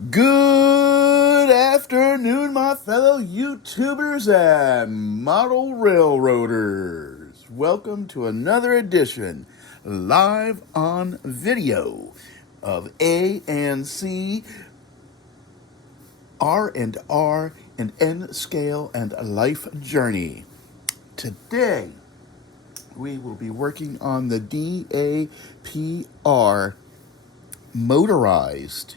Good afternoon, my fellow YouTubers and model railroaders. Welcome to another edition, live on video, of A and C, R and N scale and life journey. Today, we will be working on the DAPR motorized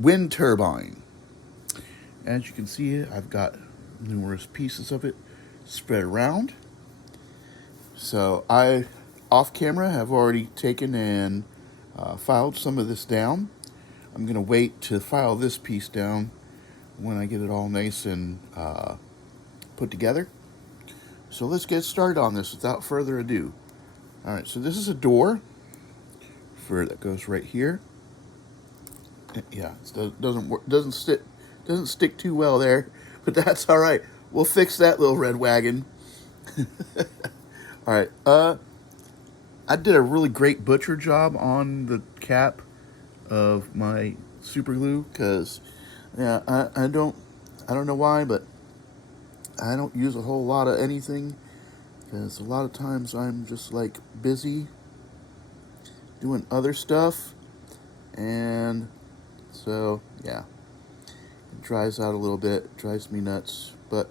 wind turbine. As you can see, I've got numerous pieces of it spread around. So I, off camera, have already taken and filed some of this down. I'm going to wait to file this piece down when I get it all nice and put together. So let's get started on this without further ado. All right, so this is a door that goes right here. Yeah, it doesn't stick too well there, but that's all right. We'll fix that little red wagon. All right. I did a really great butcher job on the cap of my super glue because, yeah, I don't know why, but I don't use a whole lot of anything because a lot of times I'm just like busy doing other stuff, and so yeah, it dries out a little bit. It drives me nuts, but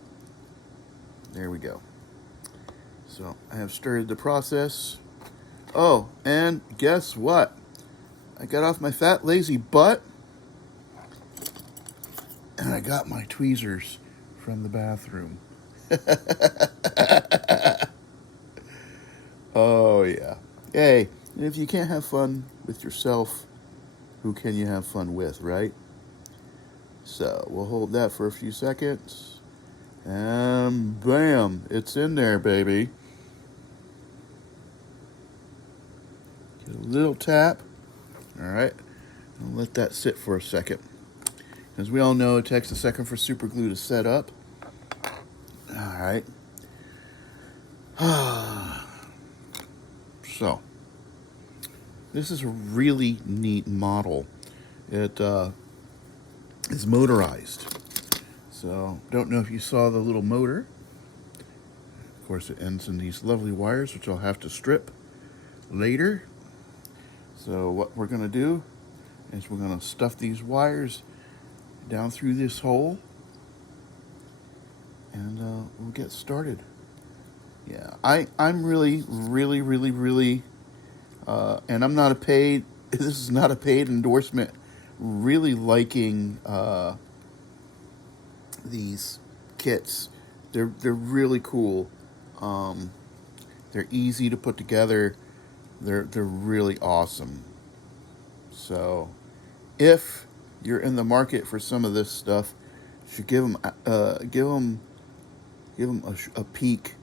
there we go. So I have started the process. Oh, and guess what? I got off my fat, lazy butt, and I got my tweezers from the bathroom. Oh, yeah. Hey, if you can't have fun with yourself, who can you have fun with, right? So we'll hold that for a few seconds. And bam, it's in there, baby. Get a little tap. All right. I'll let that sit for a second. As we all know, it takes a second for super glue to set up. All right. So, this is a really neat model. It is motorized. So, don't know if you saw the little motor. Of course, it ends in these lovely wires, which I'll have to strip later. So, what we're going to do is we're going to stuff these wires down through this hole, and we'll get started. Yeah, I'm really, and I'm not a paid, this is not a paid endorsement, really liking these kits. They're really cool. They're easy to put together. They're really awesome. So, if you're in the market for some of this stuff, you should give them a peek.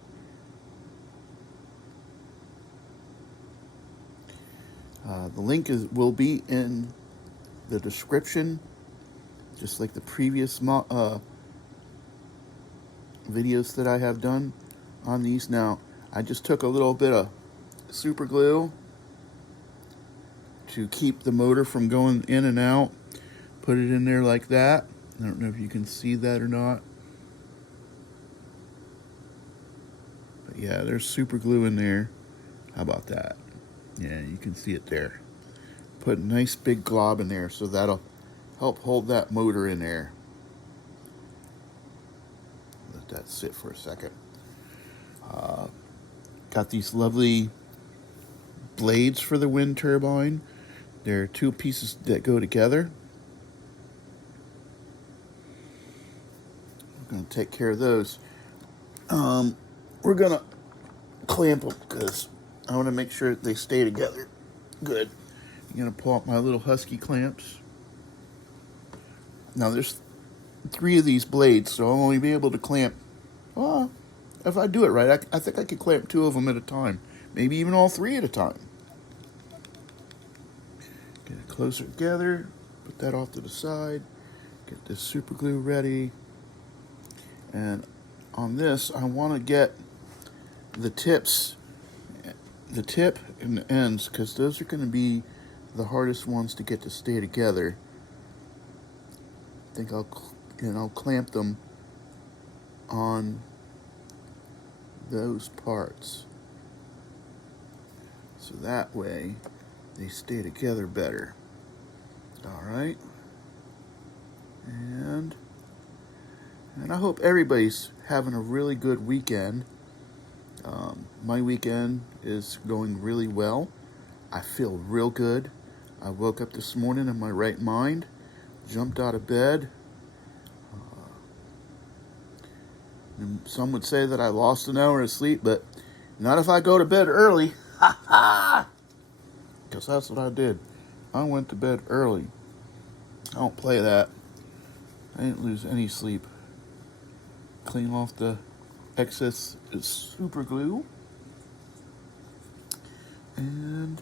The link will be in the description, just like the previous videos that I have done on these. Now, I just took a little bit of super glue to keep the motor from going in and out. Put it in there like that. I don't know if you can see that or not. But yeah, there's super glue in there. How about that? Yeah, you can see it there. Put a nice big glob in there, so that'll help hold that motor in there. Let that sit for a second. Got these lovely blades for the wind turbine. There are two pieces that go together. We're going to take care of those. We're going to clamp them because I want to make sure they stay together. Good. I'm going to pull out my little husky clamps. Now there's 3 of these blades, so I'll only be able to clamp, well, if I do it right, I think I could clamp 2 of them at a time. Maybe even all 3 at a time. Get it closer together. Put that off to the side. Get this super glue ready. And on this, I want to get the tip and the ends, because those are going to be the hardest ones to get to stay together. I think I'll clamp them on those parts, so that way they stay together better. All right, and I hope everybody's having a really good weekend. My weekend is going really well. I feel real good. I woke up this morning in my right mind, jumped out of bed. And some would say that I lost an hour of sleep, but not if I go to bed early. Because that's what I did. I went to bed early. I don't play that. I didn't lose any sleep. Clean off the excess super glue. And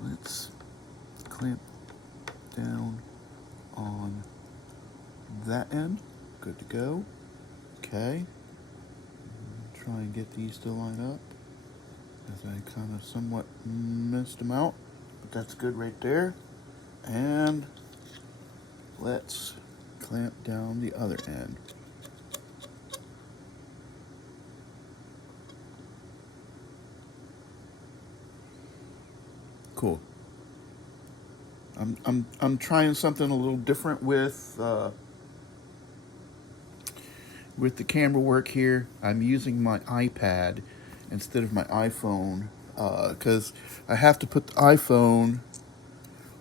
let's clamp down on that end. Good to go. Okay. Try and get these to line up, as I kind of somewhat missed them out, but that's good right there. And let's clamp down the other end. Cool. I'm trying something a little different with the camera work here. I'm using my iPad instead of my iPhone, because I have to put the iPhone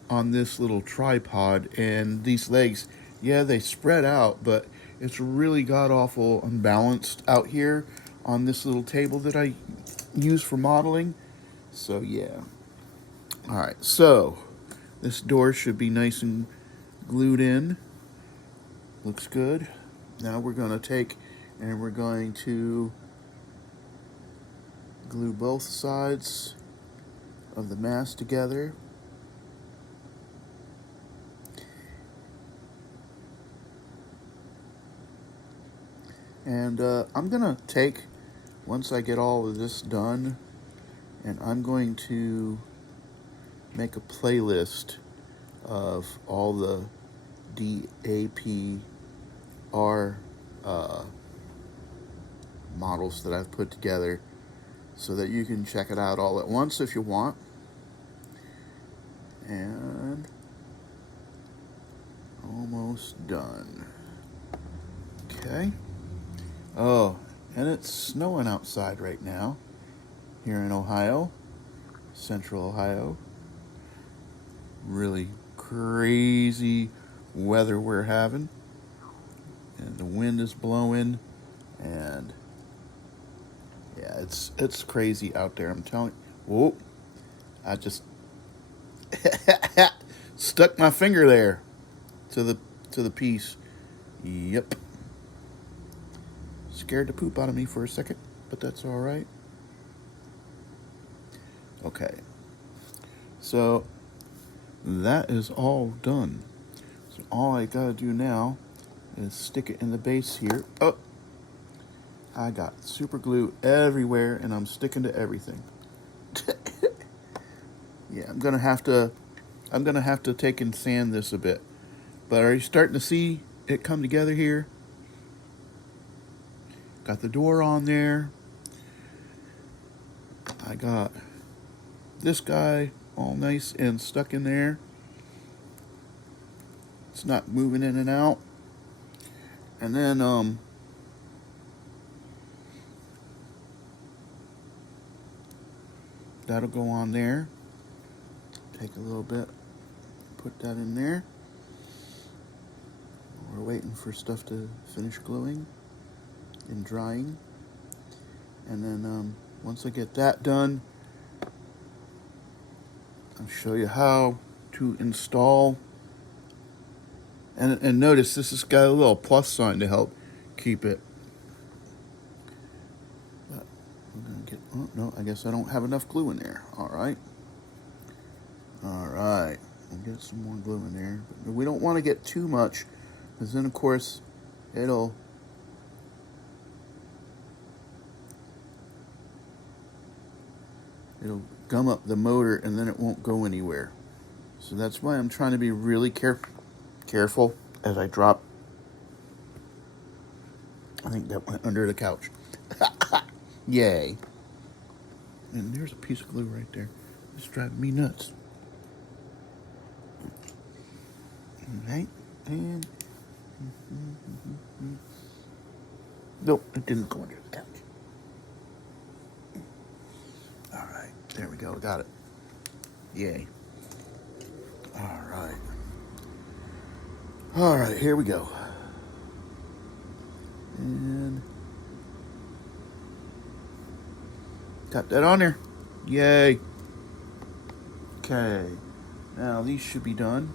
on this little tripod, and these legs, yeah, they spread out, but it's really god awful unbalanced out here on this little table that I use for modeling. So yeah. All right, so this door should be nice and glued in. Looks good. Now we're going to take and we're going to glue both sides of the mast together. And I'm going to take, once I get all of this done, and I'm going to make a playlist of all the DAPR models that I've put together, so that you can check it out all at once if you want. And almost done. Okay. Oh, and it's snowing outside right now here in Ohio, Central Ohio. Really crazy weather we're having, and the wind is blowing, and yeah, it's crazy out there. I'm telling you. Whoa! I just stuck my finger there to the piece. Yep. Scared the poop out of me for a second, but that's all right. Okay. So that is all done. So all I gotta do now is stick it in the base here. Oh, I got super glue everywhere, and I'm sticking to everything. Yeah, I'm gonna have to take and sand this a bit. But are you starting to see it come together here? Got the door on there. I got this guy all nice and stuck in there. It's not moving in and out. And then that'll go on there. Take a little bit, put that in there. We're waiting for stuff to finish gluing and drying. And then once I get that done, I'll show you how to install. And notice this has got a little plus sign to help keep it. But I'm gonna get, oh no, I guess I don't have enough glue in there. All right. We'll get some more glue in there. But we don't want to get too much, because then of course it'll gum up the motor and then it won't go anywhere. So that's why I'm trying to be really careful as I drop. I think that went under the couch. Yay. And there's a piece of glue right there. It's driving me nuts. Alright, and nope, it didn't go under the couch. Alright, there we go, got it. Yay. Alright. Alright, here we go. And got that on there. Yay. Okay. Now these should be done.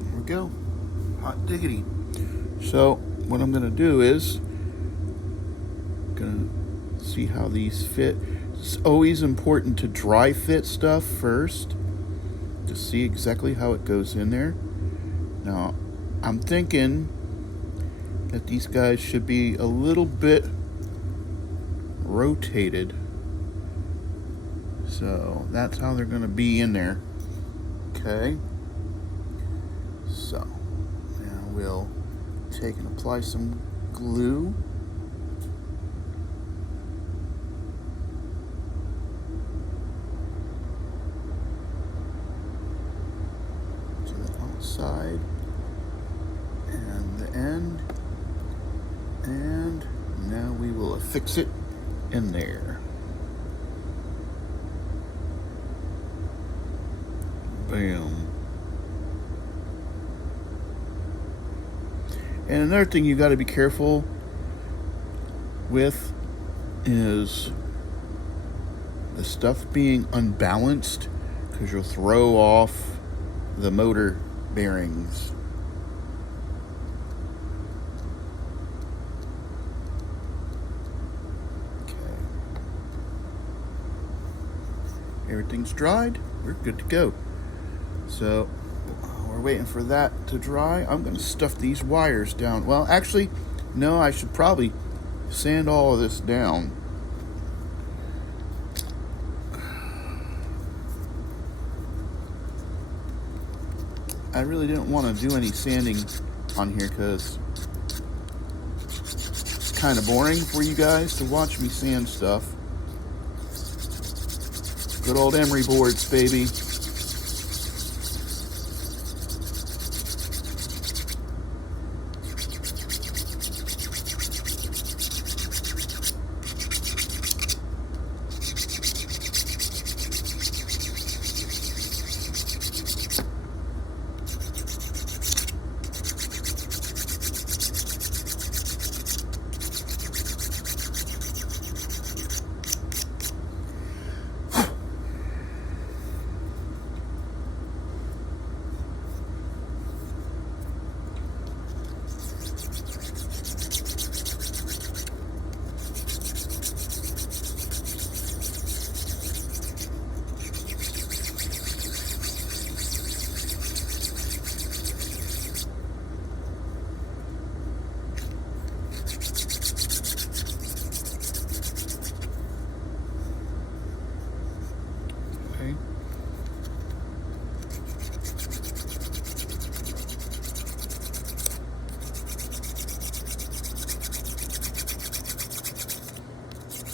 There we go. Hot diggity. So what I'm gonna do is gonna see how these fit. It's always important to dry fit stuff first to see exactly how it goes in there. Now, I'm thinking that these guys should be a little bit rotated. So that's how they're going to be in there. Okay. So now we'll take and apply some glue. Side and the end, and now we will affix it in there. Bam. And another thing you got to be careful with is the stuff being unbalanced, because you'll throw off the motor bearings. Okay. Everything's dried. We're good to go. So we're waiting for that to dry. I'm going to stuff these wires down. Well, actually, no, I should probably sand all of this down. I really didn't want to do any sanding on here because it's kind of boring for you guys to watch me sand stuff. Good old emery boards, baby.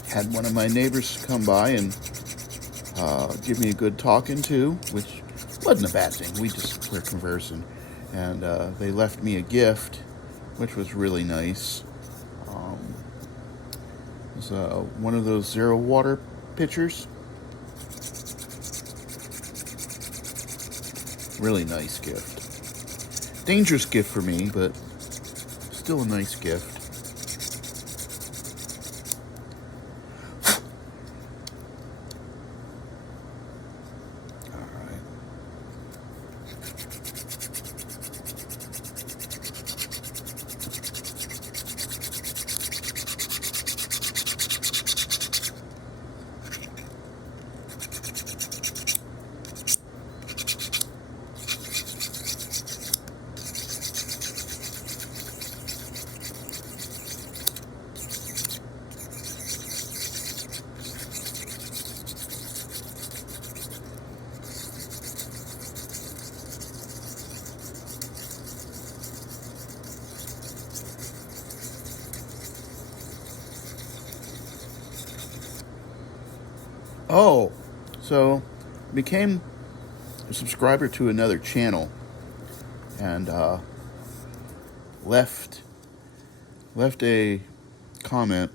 Had one of my neighbors come by and give me a good talking to, which wasn't a bad thing. We just were conversing, and they left me a gift, which was really nice. It was one of those zero water pitchers. Really nice gift. Dangerous gift for me, but still a nice gift. Oh, so became a subscriber to another channel and left left a comment,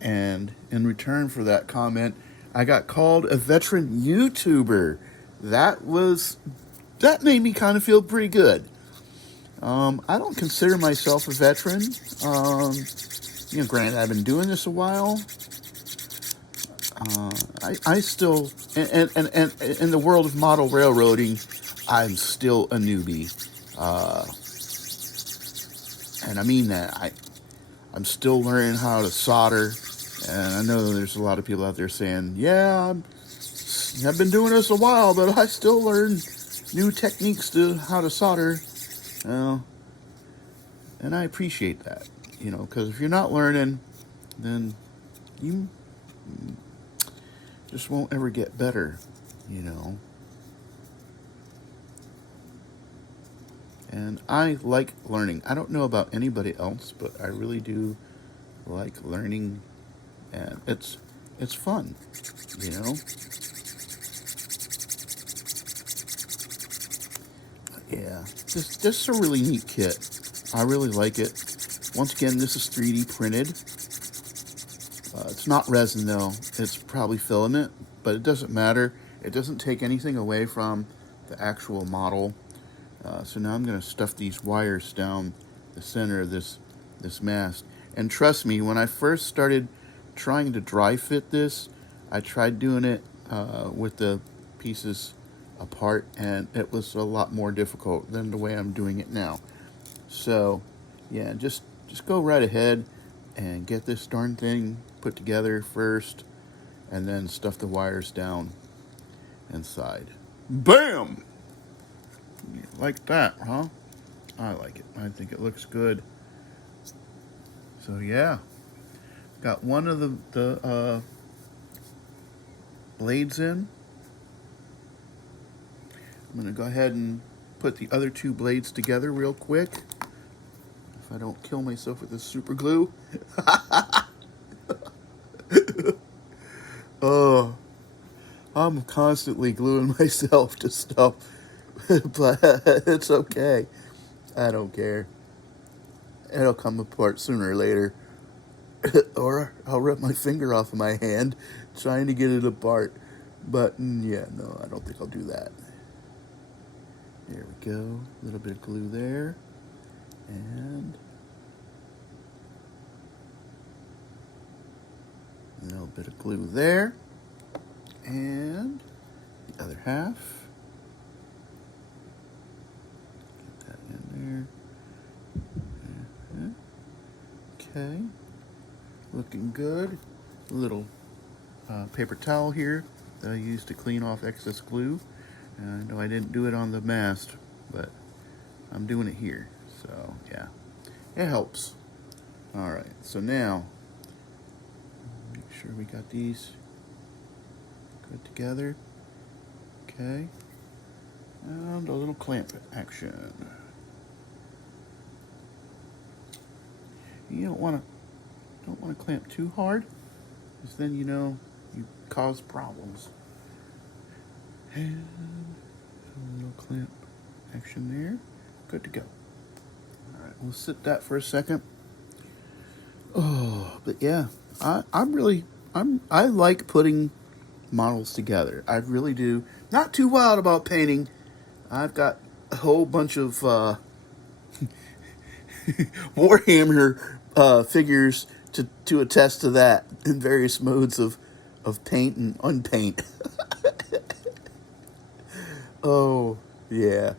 and in return for that comment, I got called a veteran YouTuber. That was that made me kind of feel pretty good. I don't consider myself a veteran. Um, Granted, I've been doing this a while. I still, and in the world of model railroading, I'm still a newbie. Uh, and I mean that. I'm still learning how to solder. And I know there's a lot of people out there saying, yeah, I've been doing this a while, but I still learn new techniques to how to solder. Well, and I appreciate that, because if you're not learning, then you just won't ever get better, you know. And I like learning. I don't know about anybody else, but I really do like learning, and it's fun, you know. Yeah, this is a really neat kit. I really like it. Once again, this is 3D printed. It's not resin though. It's probably filament, but it doesn't matter. It doesn't take anything away from the actual model. So now I'm going to stuff these wires down the center of this mast. And trust me, when I first started trying to dry fit this, I tried doing it with the pieces apart, and it was a lot more difficult than the way I'm doing it now. So, yeah, just go right ahead and get this darn thing put together first, and then stuff the wires down inside. Bam! Like that, huh? I like it. I think it looks good. So yeah, got one of the blades in. I'm gonna go ahead and put the other two blades together real quick. If I don't kill myself with this super glue. Oh, I'm constantly gluing myself to stuff, but it's okay. I don't care. It'll come apart sooner or later. Or I'll rip my finger off of my hand trying to get it apart. But yeah, no, I don't think I'll do that. There we go. A little bit of glue there. And a little bit of glue there. And the other half. Get that in there. Okay. Looking good. A little paper towel here that I used to clean off excess glue. And I know I didn't do it on the mast, but I'm doing it here. So yeah, it helps. All right, so now make sure we got these good together. Okay, and a little clamp action. You don't want to clamp too hard, because then you cause problems. And a little clamp action there. Good to go. All right, we'll sit that for a second. Oh, but yeah, I like putting models together. I really do. Not too wild about painting. I've got a whole bunch of Warhammer figures to attest to that in various modes of paint and unpaint. Oh yeah,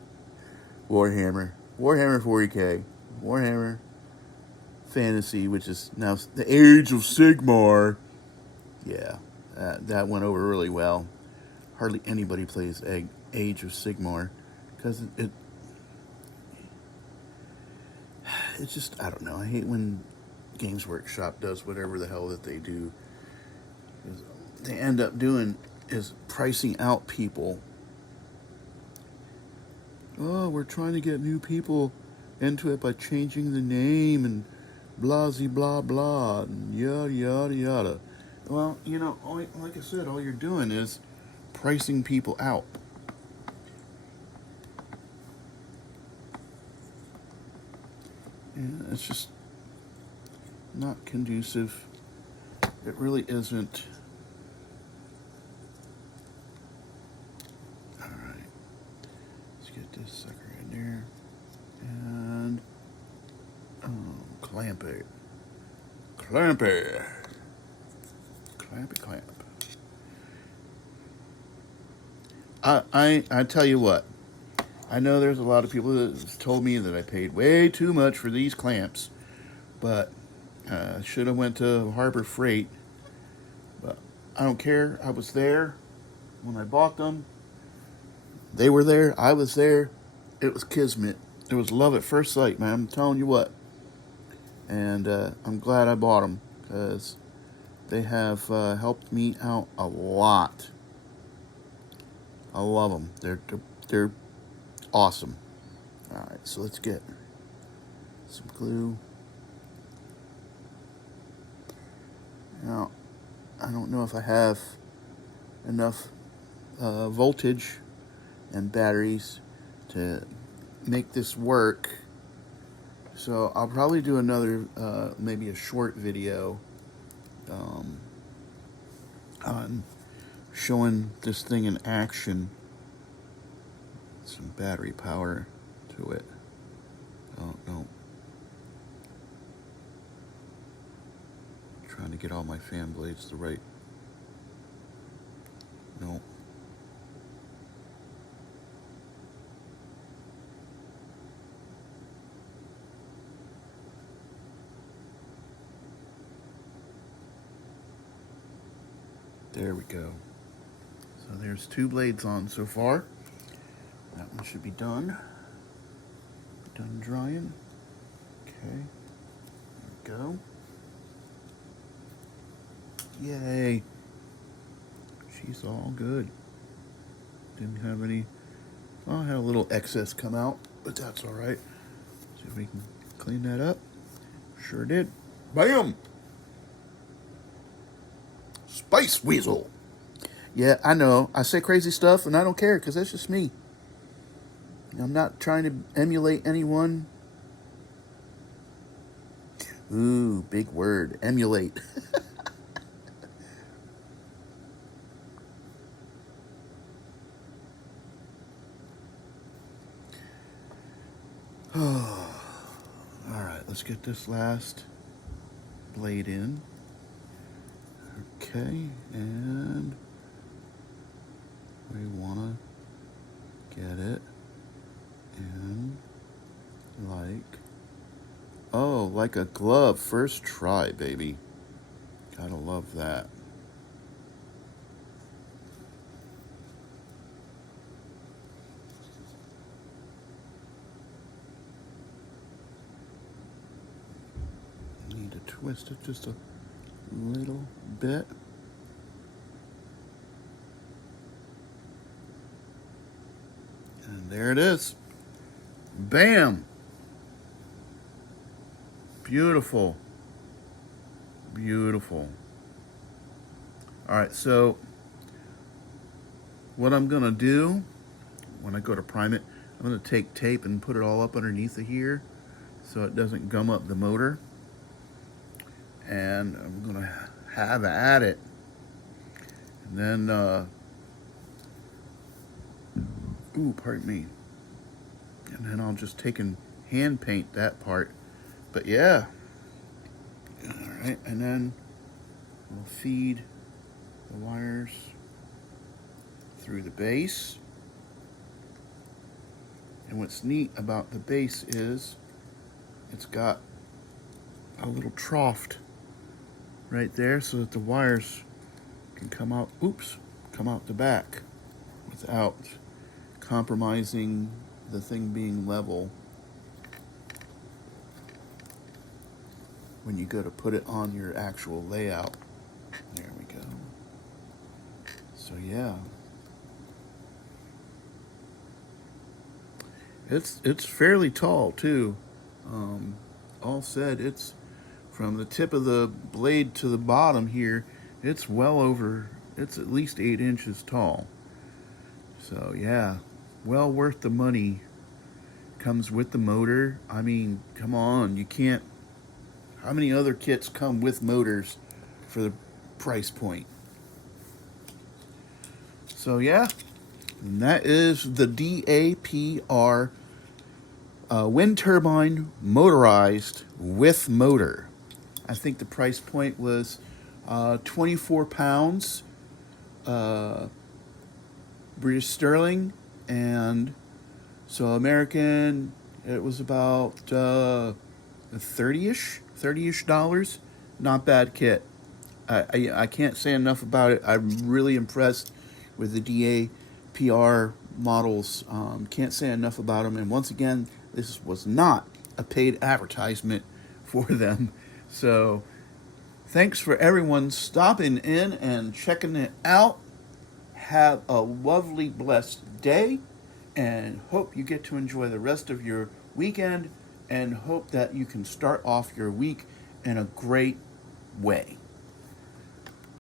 Warhammer 40K, Warhammer Fantasy, which is now the Age of Sigmar. Yeah, that went over really well. Hardly anybody plays Age of Sigmar because it's just, I don't know. I hate when Games Workshop does whatever the hell that they do. They end up doing is pricing out people. Oh, we're trying to get new people into it by changing the name and blah blah blah and yada yada yada. Well, you know, like I said, all you're doing is pricing people out. And it's just not conducive. It really isn't. All right, let's get this sucker in there and clamp it, clamp it, clamp it, clamp. I tell you what. I know there's a lot of people that told me that I paid way too much for these clamps, but should have went to Harbor Freight. But I don't care. I was there when I bought them. They were there. I was there. It was kismet. It was love at first sight, man. I'm telling you what. And I'm glad I bought them because they have helped me out a lot. I love them. They're awesome. All right, so let's get some glue. Now, I don't know if I have enough voltage and batteries to make this work. So I'll probably do another, maybe a short video on showing this thing in action. Some battery power to it. Oh, no. Trying to get all my fan blades the right. No. There we go. So there's 2 blades on so far. That one should be done. Done drying. Okay. There we go. Yay. She's all good. Didn't have any... Oh, I had a little excess come out, but that's all right. See if we can clean that up. Sure did. Bam! Spice Weasel. Yeah, I know. I say crazy stuff, and I don't care, because that's just me. I'm not trying to emulate anyone. Ooh, big word. Emulate. Alright, let's get this last blade in. Okay, and we want to get it in like a glove. First try, baby. Gotta love that. Need to twist it just a little bit. And there it is. Bam! Beautiful. Beautiful. Alright, so what I'm going to do when I go to prime it, I'm going to take tape and put it all up underneath of here so it doesn't gum up the motor. And I'm going to have at it. And then, ooh, pardon me. And then I'll just take and hand paint that part. But yeah. Alright, and then we'll feed the wires through the base. And what's neat about the base is it's got a little trough right there so that the wires can come out, come out the back without compromising the thing being level when you go to put it on your actual layout. There we go. So yeah. It's fairly tall too. All said, it's from the tip of the blade to the bottom here, It's well over, it's at least 8 inches tall. So yeah, well worth the money. Comes with the motor. I mean, come on, you can't. How many other kits come with motors for the price point? So yeah, and that is the DAPR wind turbine motorized with motor. I think the price point was 24 pounds uh, British sterling, and so American, it was about 30-ish dollars. Not bad kit. I can't say enough about it. I'm really impressed with the DAPR models. Can't say enough about them. And once again, this was not a paid advertisement for them. So thanks for everyone stopping in and checking it out. Have a lovely, blessed day, and hope you get to enjoy the rest of your weekend, and hope that you can start off your week in a great way.